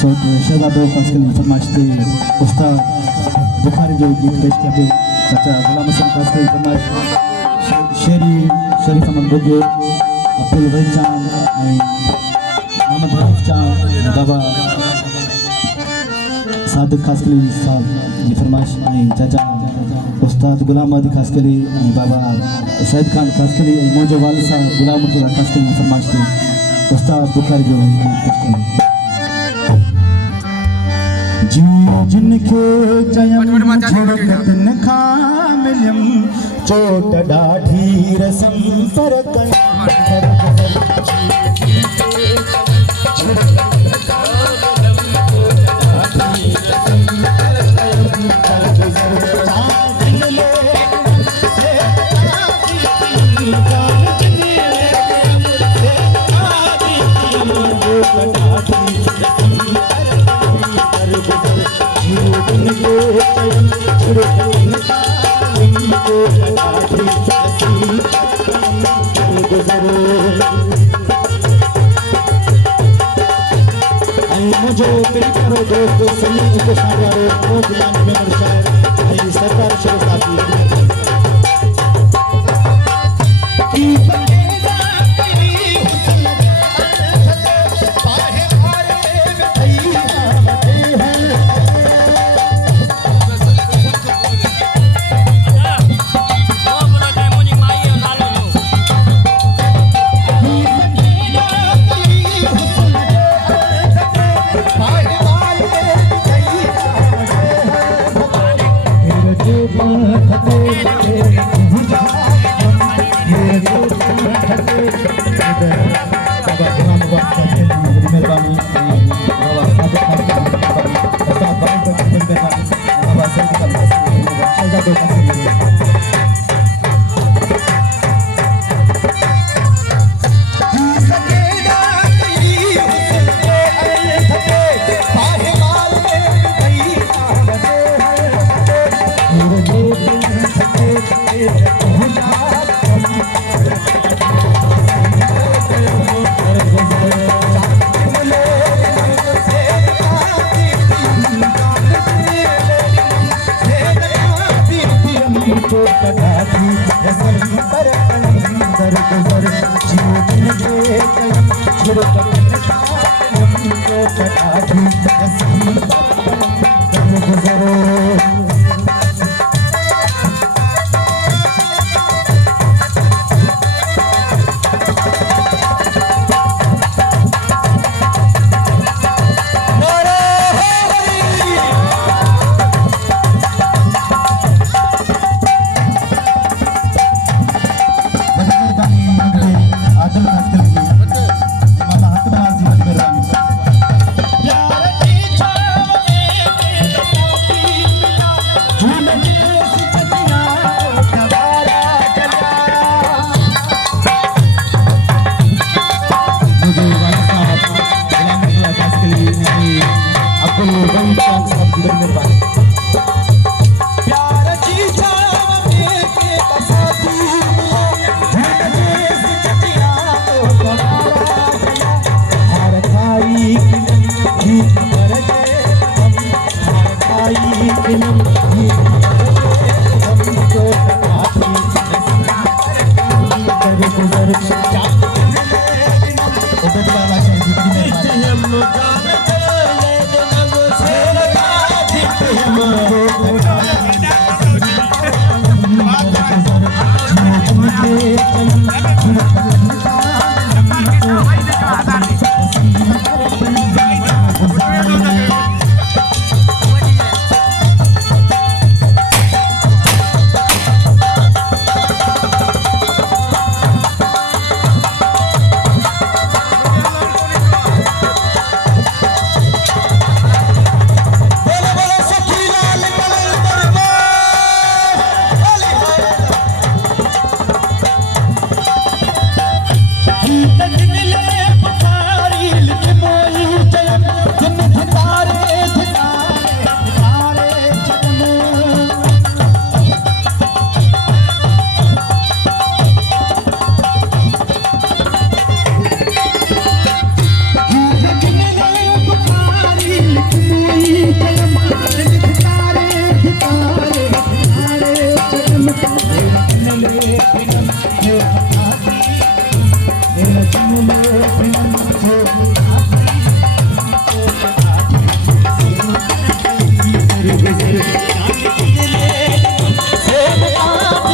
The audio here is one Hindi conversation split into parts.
शहजादों खास कर फरमाइश थी उस्ताद बुखारी जो गीत पेश किया थे चाचा गुलाम हसन खास कर फरमाइश शेरी शरीफ अहमद बुगे अब्दुल वहीद चांद मोहम्मद हनीफ चांद बाबा सादिक खास कर साहब की फरमाइश चाचा उस्ताद गुलाम अदी खास कर बाबा सैयद खान खास कर मौजो वाले साहब गुलाम खास कर फरमाइश थी उस्ताद बुखारी जो गीत पेश किया जिनके चयम छोड़त न खामिलम चोट डाढ़ी रसम पर मुझे मेरी करो दोस्तों सलीम को शायरों को गुलाम में शायर मेरी सरकार शेर साथी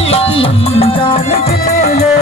जान के ले